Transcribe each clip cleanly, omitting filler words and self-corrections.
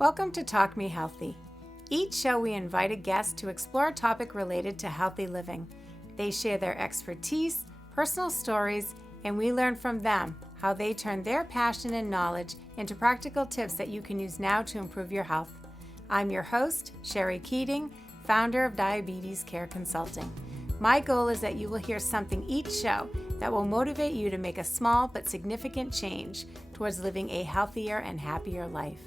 Welcome to Talk Me Healthy. Each show we invite a guest to explore a topic related to healthy living. They share their expertise, personal stories, and we learn from them how they turn their passion and knowledge into practical tips that you can use now to improve your health. I'm your host, Sherry Keating, founder of Diabetes Care Consulting. My goal is that you will hear something each show that will motivate you to make a small but significant change towards living a healthier and happier life.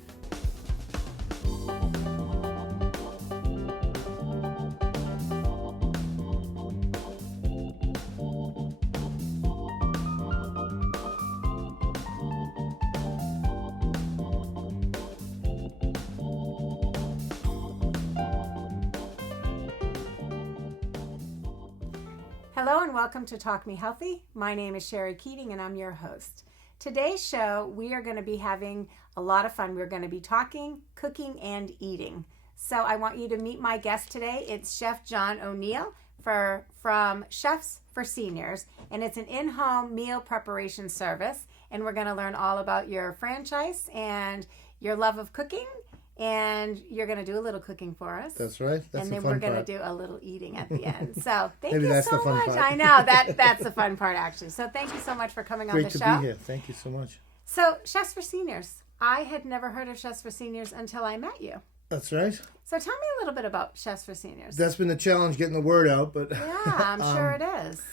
Hello and welcome to Talk Me Healthy. My name is Sherry Keating and I'm your host. Today's show, we are going to be having a lot of fun. We're going to be talking, cooking, and eating. So I want you to meet my guest today. It's Chef John O'Neill from Chefs for Seniors, and it's an in-home meal preparation service. And we're going to learn all about your franchise and your love of cooking. And you're going to do a little cooking for us. That's right. And then we're going to do a little eating at the end. So thank Maybe you that's so the fun much. part. I know that's the fun part, actually. So thank you so much for coming on the show. Great to be here. Thank you so much. So Chefs for Seniors. I had never heard of Chefs for Seniors until I met you. That's right. So tell me a little bit about Chefs for Seniors. That's been the challenge, getting the word out. But Yeah, I'm sure it is.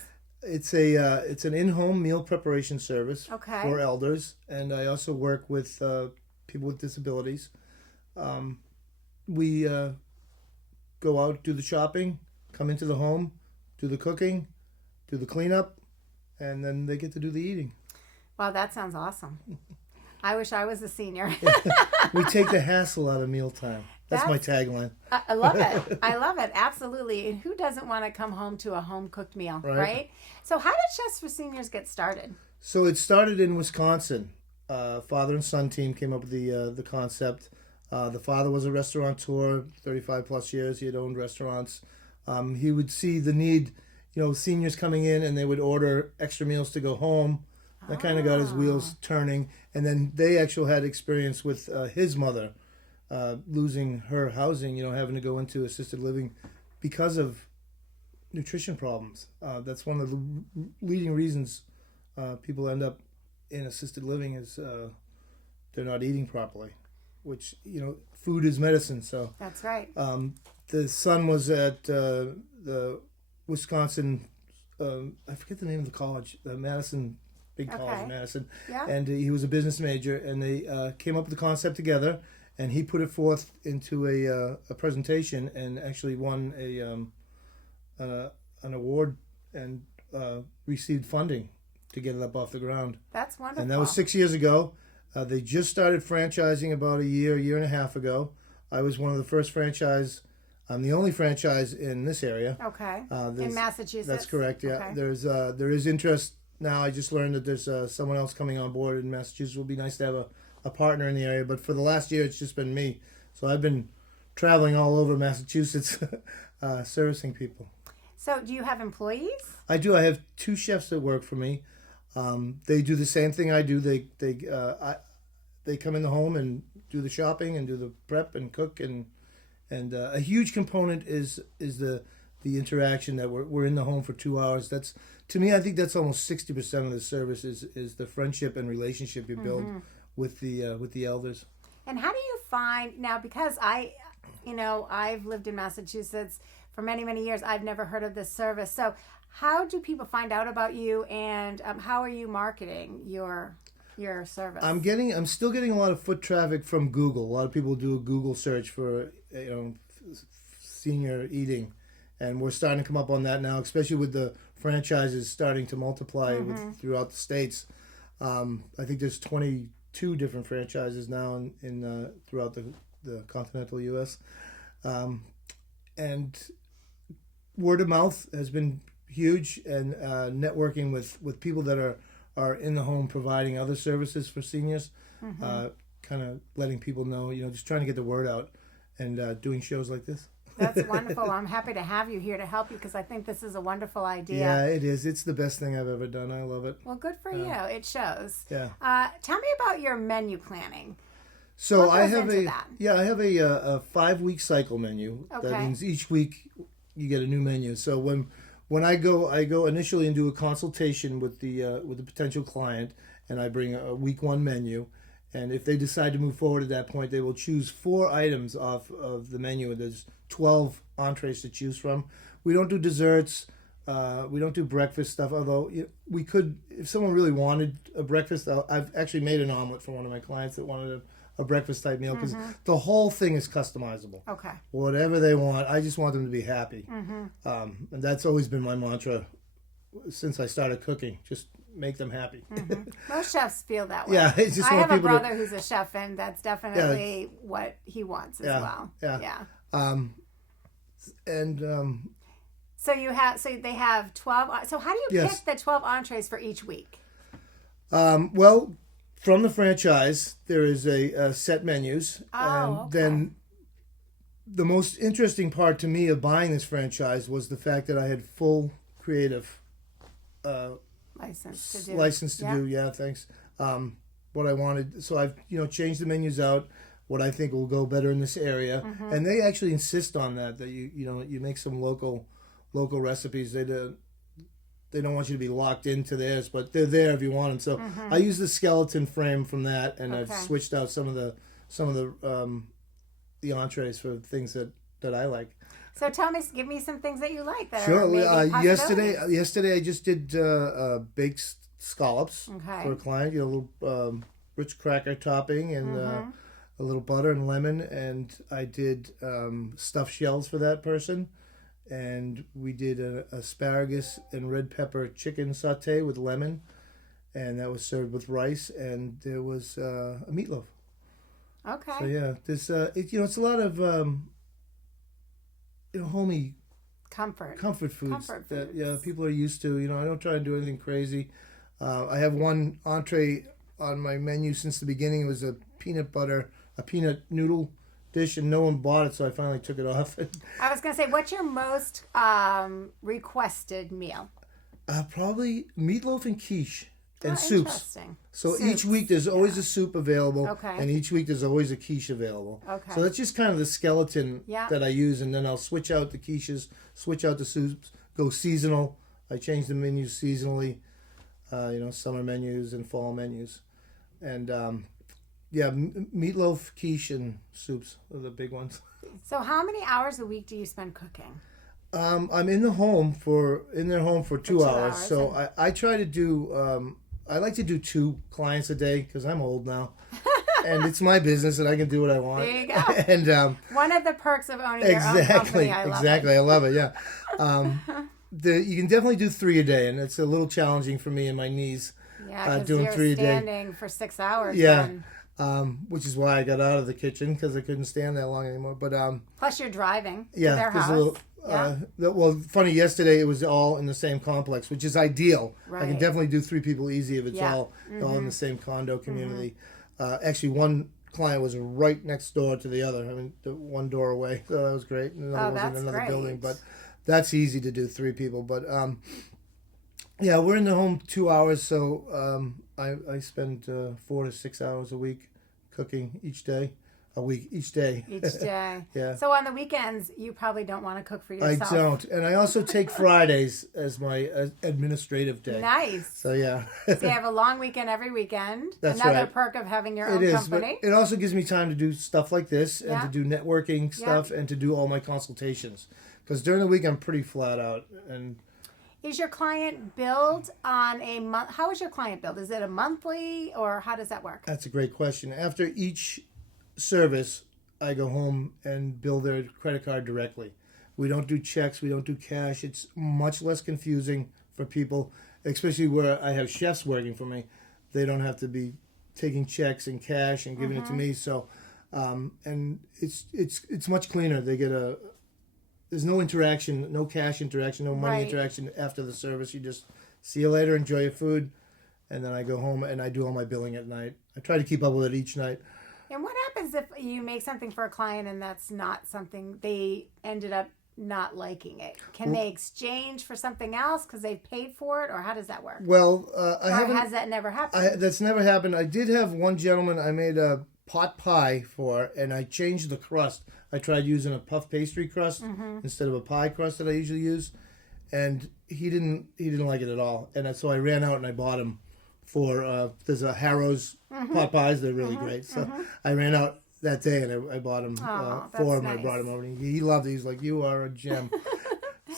It's an in-home meal preparation service Okay. for elders, and I also work with people with disabilities. We go out, do the shopping, come into the home, do the cooking, do the cleanup, and then they get to do the eating. Wow, that sounds awesome. I wish I was a senior. We take the hassle out of mealtime. That's my tagline. I love it. I love it. Absolutely. And who doesn't want to come home to a home-cooked meal, right? So how did Chefs for Seniors get started? So it started in Wisconsin. Father and son team came up with the concept. The father was a restaurateur, 35 plus years. He had owned restaurants. He would see the need, seniors coming in and they would order extra meals to go home. That kind of got his wheels turning. And then they actually had experience with his mother losing her housing, having to go into assisted living because of nutrition problems. That's one of the leading reasons people end up in assisted living is they're not eating properly. Which, food is medicine. So that's right. The son was at the Wisconsin, I forget the name of the college, Madison, big college in Madison. Yeah. And he was a business major, and they came up with the concept together, and he put it forth into a presentation and actually won an award and received funding to get it up off the ground. That's wonderful. And that was 6 years ago. They just started franchising about a year and a half ago. I was one of the first franchise. I'm the only franchise in this area. Okay. In Massachusetts. That's correct. Yeah. Okay. There is interest now. I just learned that there's someone else coming on board in Massachusetts. It would be nice to have a partner in the area. But for the last year, it's just been me. So I've been traveling all over Massachusetts, servicing people. So do you have employees? I do. I have two chefs that work for me. They do the same thing I do. They come in the home and do the shopping and do the prep and cook and a huge component is the interaction that we're in the home for 2 hours. That's, to me, I think that's almost 60% of the service is the friendship and relationship you build with the elders. And how do you find now, because I've lived in Massachusetts for many, many years. I've never heard of this service. So how do people find out about you, and how are you marketing your service? I'm still getting a lot of foot traffic from Google. A lot of people do a Google search for senior eating, and we're starting to come up on that now, especially with the franchises starting to multiply throughout the states. I think there's 22 different franchises now in throughout the continental U.S. And word of mouth has been huge, and networking with people that are in the home providing other services for seniors, kind of letting people know, just trying to get the word out and doing shows like this. That's wonderful. I'm happy to have you here to help you because I think this is a wonderful idea. Yeah, it is. It's the best thing I've ever done. I love it. Well, good for you. It shows. Yeah. Tell me about your menu planning. So What I goes have into that? I have a 5-week cycle menu. Okay. That means each week you get a new menu. So when I go initially and do a consultation with the potential client, and I bring a week 1 menu. And if they decide to move forward at that point, they will choose 4 items off of the menu. And there's 12 entrees to choose from. We don't do desserts. We don't do breakfast stuff. Although we could, if someone really wanted a breakfast, I've actually made an omelet for one of my clients that wanted a breakfast type meal, because the whole thing is customizable. Okay. Whatever they want, I just want them to be happy. And that's always been my mantra since I started cooking. Just make them happy. Most chefs feel that way. Yeah, I just I want have a people brother who's a chef, and that's definitely what he wants as well. Yeah. So they have 12. So how do you pick the 12 entrees for each week? Well, from the franchise, there is a set menus. Oh, then the most interesting part to me of buying this franchise was the fact that I had full creative license to do. Yeah, thanks. What I wanted. So I've changed the menus out. What I think will go better in this area, and they actually insist on that you make some local recipes. They don't want you to be locked into theirs, but they're there if you want them. So I use the skeleton frame from that, and I've switched out some of the entrees for things that I like. So give me some things that you like. Sure. Yesterday I just did baked scallops for a client. A little rich cracker topping and a little butter and lemon, and I did stuffed shells for that person. And we did an asparagus and red pepper chicken saute with lemon, and that was served with rice, and there was a meatloaf. Okay. So yeah, this it's a lot of homey comfort foods that people are used to. I don't try to do anything crazy. I have one entree on my menu since the beginning. It was a peanut noodle dish, and no one bought it, so I finally took it off. I was gonna say, what's your most requested meal? Probably meatloaf and quiche and soups. Interesting. So each week there's always a soup available, okay, and each week there's always a quiche available. Okay. So that's just kind of the skeleton that I use, and then I'll switch out the quiches, switch out the soups, go seasonal. I change the menus seasonally, summer menus and fall menus, and meatloaf, quiche, and soups are the big ones. So how many hours a week do you spend cooking? I'm in their home for 2 hours. So I try to do, I like to do 2 clients a day because I'm old now. And it's my business and I can do what I want. There you go. And one of the perks of owning your own company. I love it, yeah. You can definitely do 3 a day, and it's a little challenging for me and my knees. Yeah, doing 3 a day. Standing for 6 hours. Yeah. Which is why I got out of the kitchen, because I couldn't stand that long anymore. But plus you're driving to their house. Funny, yesterday it was all in the same complex, which is ideal. Right. I can definitely do 3 people easy if it's all in the same condo community. Actually, one client was right next door to the other. I mean, one door away, so that was great. And another was in another building, but that's easy to do 3 people. But we're in the home 2 hours, so I spend 4 to 6 hours a week cooking each day. Each day. Yeah. So on the weekends, you probably don't want to cook for yourself. I don't. And I also take Fridays as my administrative day. Nice. So, yeah. So you have a long weekend every weekend. That's Another perk of having your own company. But it also gives me time to do stuff like this and to do networking stuff and to do all my consultations. Because during the week, I'm pretty flat out. And is your client billed on a month? How is your client billed? Is it a monthly, or how does that work? That's a great question. After each service, I go home and bill their credit card directly. We don't do checks. We don't do cash. It's much less confusing for people, especially where I have chefs working for me. They don't have to be taking checks and cash and giving it to me. So, and it's much cleaner. They get there's no interaction, no cash interaction, no money interaction after the service. You just see you later, enjoy your food, and then I go home and I do all my billing at night. I try to keep up with it each night. And what happens if you make something for a client and that's not something they ended up not liking it? Can they exchange for something else because they've paid for it, or how does that work? Well, has that never happened? That's never happened. I did have one gentleman. I made pot pie and I changed the crust. I tried using a puff pastry crust instead of a pie crust that I usually use, and he didn't like it at all. And so I ran out and I bought him for there's a Harrow's pot pies. They're really great. So I ran out that day and I bought him for him. Nice. I brought him over. And he loved it. He's like, "You are a gem."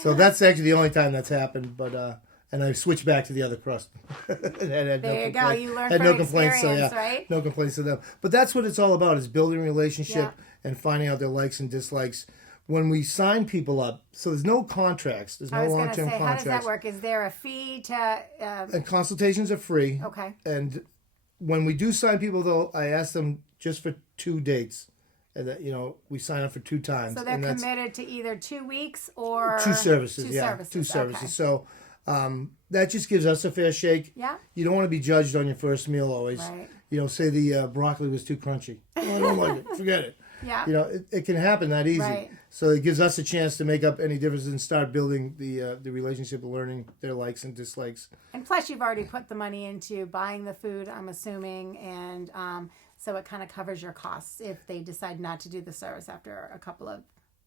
So that's actually the only time that's happened. But and I switched back to the other crust. There you go. You learned from experience, right? No complaints to them. But that's what it's all about: is building a relationship and finding out their likes and dislikes. When we sign people up, so there's no contracts. There's no long-term contracts. How does that work? Is there a fee to? And consultations are free. Okay. And when we do sign people, though, I ask them just for 2 dates, and that we sign up for 2 times. So they're committed to either 2 weeks or 2 services. Two services. Okay. So that just gives us a fair shake. Yeah. You don't want to be judged on your first meal always. Right. Say the broccoli was too crunchy. Oh, I don't like it. Forget it. Yeah. It can happen that easy. Right. So it gives us a chance to make up any differences and start building the relationship, learning their likes and dislikes. And plus, you've already put the money into buying the food, I'm assuming, and so it kind of covers your costs if they decide not to do the service after a couple of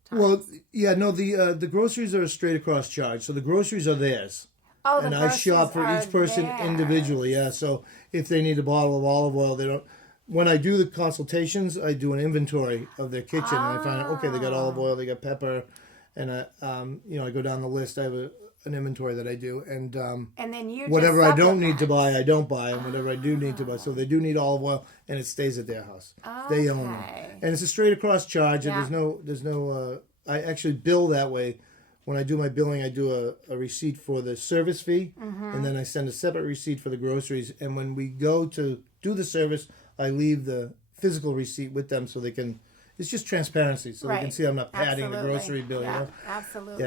times. Well, yeah, no, the groceries are a straight across charge. So the groceries are theirs. Oh, and I shop for each person individually. Yeah, so if they need a bottle of olive oil, they don't. When I do the consultations, I do an inventory of their kitchen, and I find out, okay, they got olive oil, they got pepper, and I go down the list. I have an inventory that I do, and then you whatever I don't need to buy, I don't buy, and whatever I do need to buy. So they do need olive oil, and it stays at their house. Okay. They own it, and it's a straight across charge. And there's no. I actually bill that way. When I do my billing, I do a receipt for the service fee, and then I send a separate receipt for the groceries. And when we go to do the service, I leave the physical receipt with them so they can. It's just transparency, so they can see I'm not padding the grocery bill. Yeah, absolutely.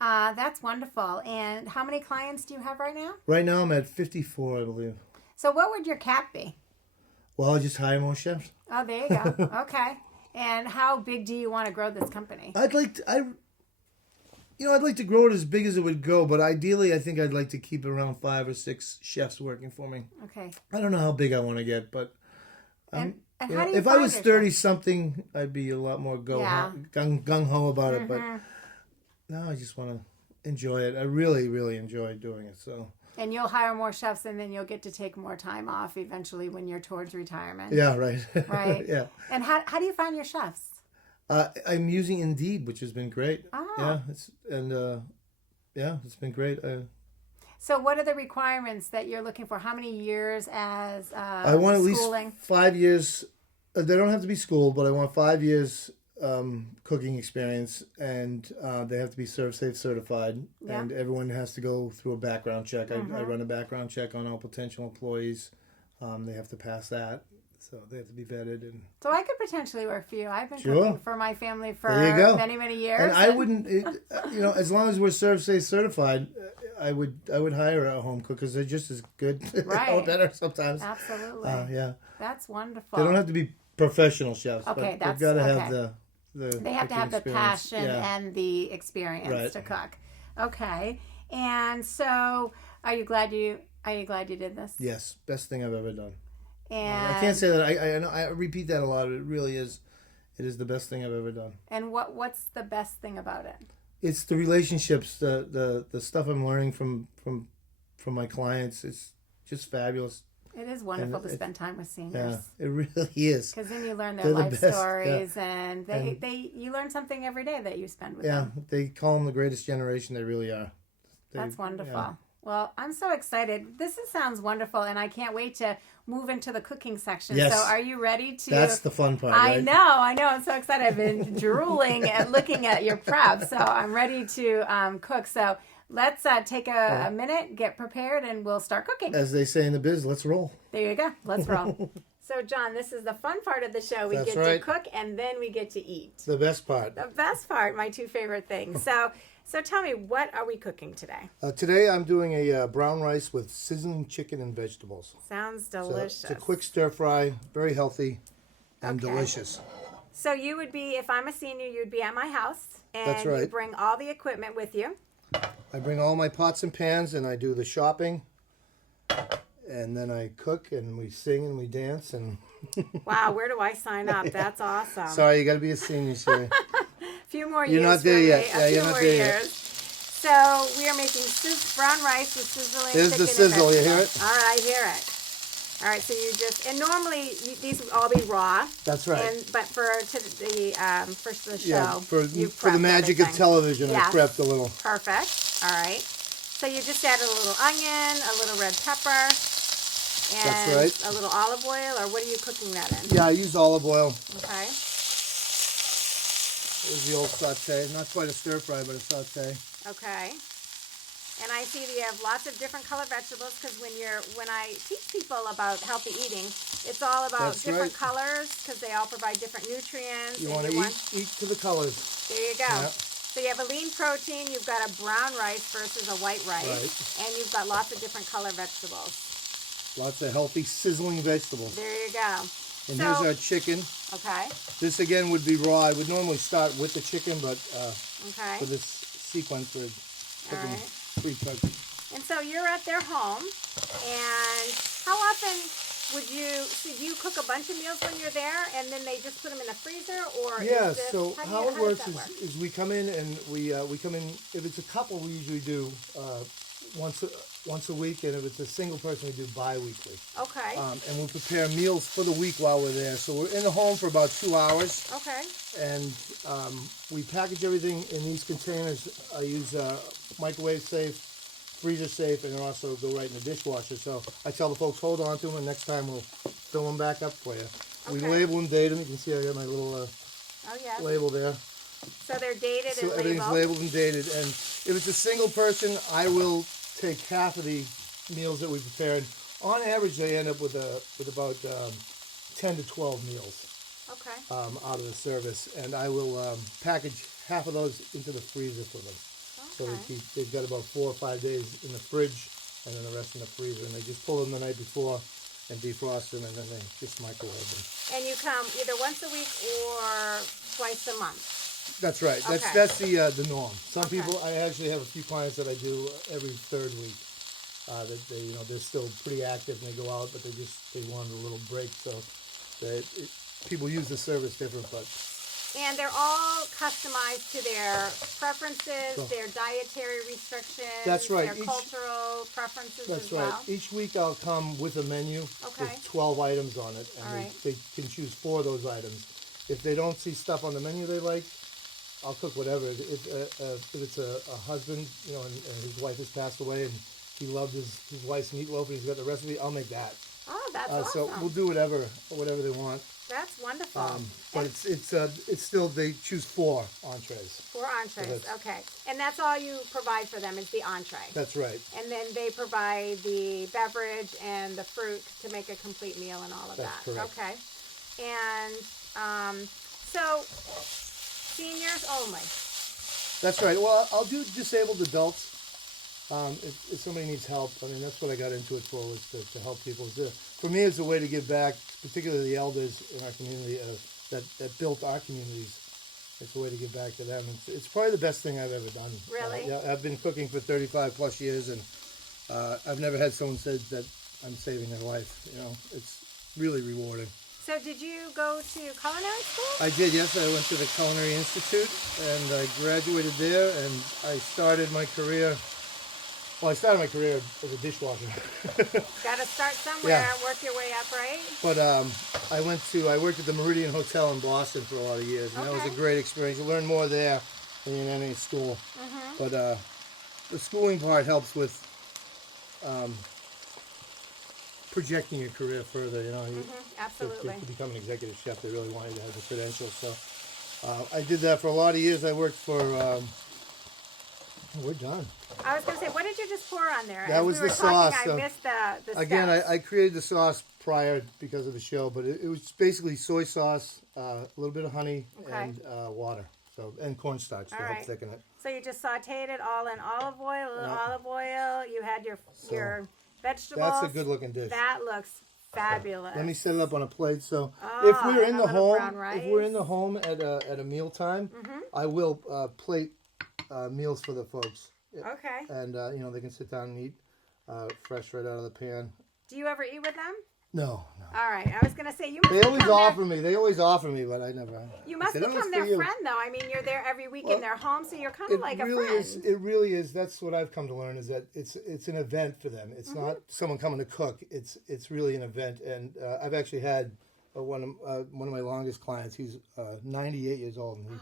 Yeah. That's wonderful. And how many clients do you have right now? Right now, I'm at 54, I believe. So what would your cap be? Well, I just hire more chefs. Oh, there you go. Okay. And how big do you want to grow this company? I'd like to grow it as big as it would go, but ideally, I think I'd like to keep around 5 or 6 chefs working for me. Okay. I don't know how big I want to get, but and how do you if I was 30-something, I'd be a lot more gung-ho about it. But now I just want to enjoy it. I really, really enjoy doing it. So. And you'll hire more chefs, and then you'll get to take more time off eventually when you're towards retirement. Yeah, right. Right. Yeah. And how do you find your chefs? I'm using Indeed, which has been great. Oh. Yeah, it's been great. So what are the requirements that you're looking for? How many years as I want at schooling? Least 5 years. They don't have to be schooled, but I want 5 years cooking experience, and they have to be ServSafe certified, and everyone has to go through a background check. I run a background check on all potential employees. They have to pass that. So they have to be vetted. And so I could potentially work for you. I've been cooking for my family for many, many years. And I wouldn't, as long as we're ServSafe certified, I would hire a home cook because they're just as good, or better sometimes. Absolutely. Yeah. That's wonderful. They don't have to be professional chefs, but they've got to have they have to have the passion and the experience to cook. Okay. And so, are you glad you did this? Yes, best thing I've ever done. And I can't say that. I repeat that a lot. It really is. It is the best thing I've ever done. And what's the best thing about it? It's the relationships, the stuff I'm learning from my clients. It's just fabulous. It is wonderful to spend time with seniors. Yeah, it really is. Because then you learn their life stories, and you learn something every day that you spend with them. Yeah, they call them the greatest generation. They really are. That's wonderful. Yeah. Well, I'm so excited. This sounds wonderful, and I can't wait to move into the cooking section. Yes. So are you ready to... That's the fun part, I right? know. I'm so excited. I've been drooling and looking at your prep, so I'm ready to cook. So let's take a minute, get prepared, and we'll start cooking. As they say in the biz, let's roll. There you go. Let's roll. So, John, this is the fun part of the show. We get to cook, and then we get to eat. The best part. The best part, my 2 favorite things. So tell me, what are we cooking today? Today I'm doing a brown rice with sizzling chicken and vegetables. Sounds delicious. It's a quick stir fry, very healthy and delicious. So you would be, if I'm a senior, you'd be at my house. And that's right. You bring all the equipment with you. I bring all my pots and pans and I do the shopping. And then I cook and we sing and we dance and Wow, where do I sign up? That's awesome. Sorry, you got to be a senior, Sherry. A few more You're years not there for yet. me. Yeah, you're few not more there years. yet. So we are making brown rice with sizzling There's chicken the sizzle. and You hear vegetables. it? All right, I hear it. All right, so you just, and normally these would all be raw. That's right. But for the show, Yeah, for you the prepped magic everything. of television, Yes. I prepped a little. Perfect. All right. So you just added a little onion, a little red pepper, and That's right. a little olive oil, or what are you cooking that in? Yeah, I used olive oil. Okay. It was the old saute. Not quite a stir fry, but a saute. Okay. And I see that you have lots of different color vegetables because when I teach people about healthy eating, it's all about That's different right. colors because they all provide different nutrients. You and want to eat to the colors. There you go. Yeah. So you have a lean protein, you've got a brown rice versus a white rice, Right. and you've got lots of different color vegetables. Lots of healthy, sizzling vegetables. There you go. And here's our chicken. Okay. This again would be raw. I would normally start with the chicken, but Okay. for this sequence, we're cooking right. pre-cooked. And so you're at their home, and how often do you cook a bunch of meals when you're there, and then they just put them in the freezer, or Yeah. is this, So how it does works that work? is we come in and we come in. If it's a couple, we usually do once a week, and if it's a single person, we do bi-weekly. Okay. And we prepare meals for the week while we're there. So we're in the home for about 2 hours. Okay. And we package everything in these containers. I use microwave safe, freezer safe, and they also go right in the dishwasher. So I tell the folks, hold on to them, and next time we'll fill them back up for you. We Okay. label them, date them. You can see I got my little yes. label there. So they're dated So and everything's labeled. labeled and dated. And if it's a single person, I will take half of the meals that we prepare. And on average, they end up with about 10 to 12 meals. Okay. Out of the service, and I will package half of those into the freezer for them. So they've got about 4 or 5 days in the fridge, and then the rest in the freezer. And they just pull them the night before and defrost them, and then they just microwave them. And you come either once a week or twice a month. That's right. Okay. That's the norm. Some Okay. people, I actually have a few clients that I do every third week. That they're still pretty active and they go out, but they wanted a little break. So people use the service different, but. And they're all customized to their preferences, their dietary restrictions. That's right. Their cultural preferences That's as right. well. Each week I'll come with a menu with 12 items on it, and they can choose 4 of those items. If they don't see stuff on the menu they like, I'll cook whatever. If it's a husband, and his wife has passed away, and he loved his wife's meatloaf, and he's got the recipe, I'll make that. Oh, that's awesome. So we'll do whatever they want. That's wonderful. But it's still, they choose 4 entrees. 4 entrees, okay. And that's all you provide for them is the entree. That's right. And then they provide the beverage and the fruit to make a complete meal and all of That's that. correct. Okay. And so seniors only. That's right. Well, I'll do disabled adults. If somebody needs help, I mean, that's what I got into it for, was to help people. For me, it's a way to give back, particularly the elders in our community that built our communities. It's a way to give back to them. It's probably the best thing I've ever done. Really? Yeah, I've been cooking for 35 plus years, and I've never had someone say that I'm saving their life. It's really rewarding. So did you go to culinary school? I did, yes. I went to the Culinary Institute, and I graduated there, and I started my career. Well, I started my career as a dishwasher. Got to start somewhere and work your way up, right? But I worked at the Meridian Hotel in Boston for a lot of years, and that was a great experience. You learn more there than in any school. But the schooling part helps with projecting your career further. Absolutely. To become an executive chef, they really wanted to have the credentials. So I did that for a lot of years. I worked for. We're done. I was going to say, what did you just pour on there? That was the sauce. I missed the Again, steps. I created the sauce prior because of the show, but it was basically soy sauce, a little bit of honey, and water, and cornstarch to help thicken it. So you just sauteed it all in olive oil, olive oil. You had your vegetables. That's a good looking dish. That looks fabulous. Let me set it up on a plate. So if we're in the home, at a meal time, I will plate meals for the folks. Okay. And they can sit down and eat fresh right out of the pan. Do you ever eat with them? No. All right. I was going to say, you must They always become offer me. They always offer me, but I never. You must I said, "Oh, become it's their for you." friend, though. I mean, you're there every week in their home, so you're kind of like really a friend. is. It really is. That's what I've come to learn, is that it's an event for them. It's not someone coming to cook. It's really an event. And I've actually had one of my longest clients. He's 98 years old, and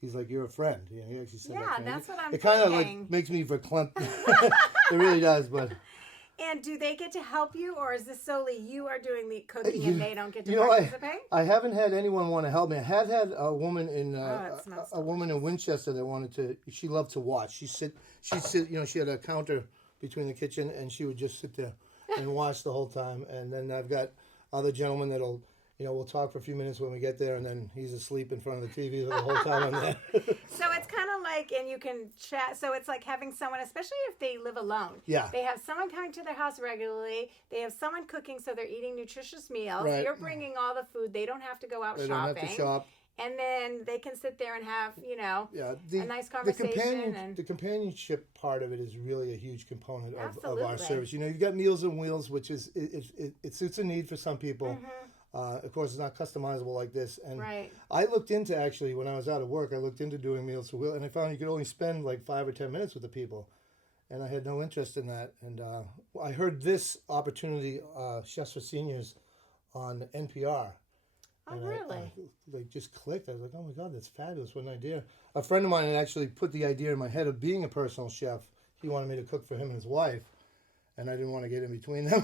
he's like, "You're a friend." You know, he actually said that to me. That's what I'm It kind of thinking. like makes me verklempt. It really does, but. And do they get to help you, or is this solely you are doing the cooking and they don't get to participate? I haven't had anyone want to help me. I have had a woman in a woman in Winchester that wanted to. She loved to watch. She sit. You know, she had a counter between the kitchen, and she would just sit there and watch the whole time. And then I've got other gentlemen that'll. You know, we'll talk for a few minutes when we get there, and then he's asleep in front of the TV the whole time I'm there. So it's kind of like, and you can chat. So it's like having someone, especially if they live alone. Yeah. They have someone coming to their house regularly. They have someone cooking, so they're eating nutritious meals. Right. You're bringing all the food. They don't have to go out They shopping. don't have to shop. And then they can sit there and have, a nice The conversation. the companionship part of it is really a huge component of our Absolutely. service. You know, you've got Meals on Wheels, which is it suits a need for some people. Of course, it's not customizable like this. And Right. I looked into, actually, when I was out of work, I looked into doing Meals for Wheels, and I found you could only spend like 5 or 10 minutes with the people. And I had no interest in that. And I heard this opportunity, Chefs for Seniors, on NPR. Oh, And really? I just clicked. I was like, oh my God, that's fabulous. What an idea. A friend of mine had actually put the idea in my head of being a personal chef. He wanted me to cook for him and his wife. And I didn't want to get in between them.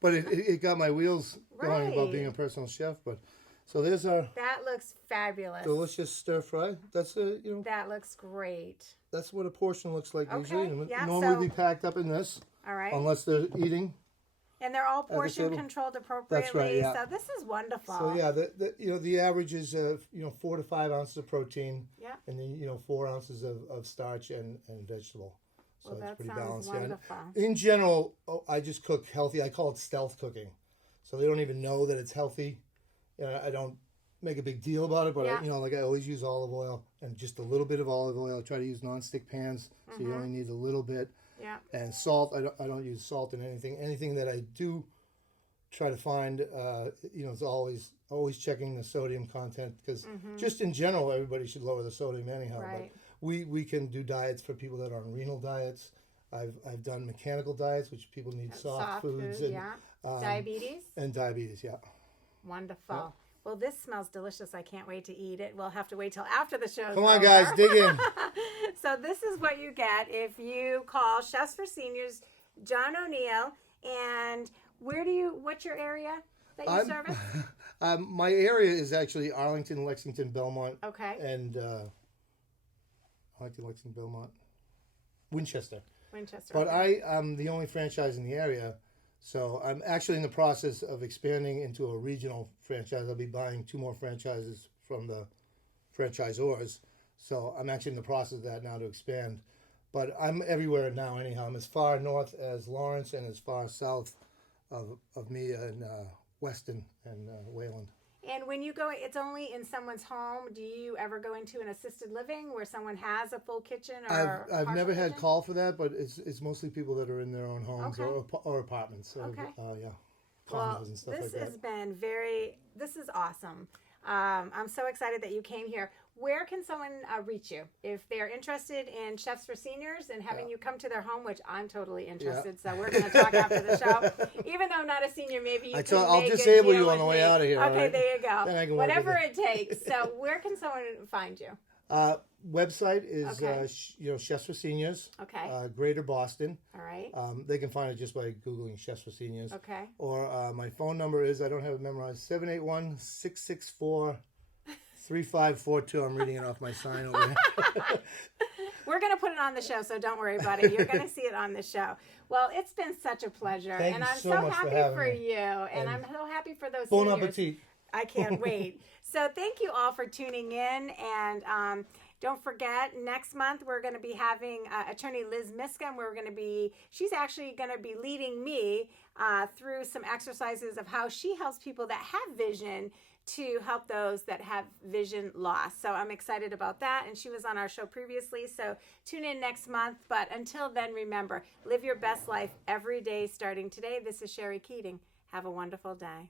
But it got my wheels going about being a personal chef. But so there's our That looks fabulous. delicious stir fry. That's That looks great. that's what a portion looks like Okay, usually. It would yeah, normally so- be packed up in this, All right. unless they're eating. And they're all portion table. controlled appropriately. That's right, yeah. So this is wonderful. So yeah, the average is 4 to 5 ounces of protein. Yeah. And then 4 ounces of starch and vegetable. So Well, it's that pretty sounds balanced. wonderful. Yeah. In general, I just cook healthy. I call it stealth cooking. So they don't even know that it's healthy. I don't make a big deal about it, but Yeah. I always use olive oil and just a little bit of olive oil. I try to use nonstick pans, so you only need a little bit. Yeah. And salt. I don't use salt in anything. Anything that I do try to find, it's always checking the sodium content, because just in general, everybody should lower the sodium anyhow. Right. But we can do diets for people that are on renal diets. I've done mechanical diets, which people need soft foods food, and diabetes. and diabetes. Yeah. Wonderful. Yeah. Well, this smells delicious. I can't wait to eat it. We'll have to wait till after the show. Come on, guys, dig in. So this is what you get if you call Chefs for Seniors, John O'Neill, and what's your area that you service? My area is actually Arlington, Lexington, Belmont. Okay. And Arlington, Lexington, Belmont, Winchester. But Okay. I'm the only franchise in the area, so I'm actually in the process of expanding into a regional franchise. I'll be buying 2 more franchises from the franchisors. So I'm actually in the process of that now to expand. But I'm everywhere now anyhow. I'm as far north as Lawrence and as far south of me in Weston and Wayland. And when you go, it's only in someone's home. Do you ever go into an assisted living where someone has a full kitchen or I've never had kitchen? call for that, but it's mostly people that are in their own homes or apartments. So, Okay. Yeah, condos Well, and stuff this like has that. been this is awesome. I'm so excited that you came here. Where can someone reach you if they're interested in Chefs for Seniors and having you come to their home, which I'm totally interested. So we're going to talk after the show. Even though I'm not a senior, maybe you can I'll make a disable deal you on with the way me. out of here. Okay, all right? there you go. Then I can work Whatever with it takes. So where can someone find you? Website is Okay. Chefs for Seniors. Okay. Greater Boston. All right. They can find it just by Googling Chefs for Seniors. Okay. Or my phone number is, I don't have it memorized, 781-664-3542. I'm reading it off my sign over there. We're going to put it on the show, so don't worry about it. You're going to see it on the show. Well, it's been such a pleasure. Thank and you I'm so so much for happy having for me. you. And And I'm so happy for those Bon seniors. appetit. I can't wait. So thank you all for tuning in. And don't forget, next month we're going to be having attorney Liz Miska. And she's actually going to be leading me through some exercises of how she helps people that have vision to help those that have vision loss. So I'm excited about that. And she was on our show previously. So tune in next month. But until then, remember, live your best life every day starting today. This is Sherry Keating. Have a wonderful day.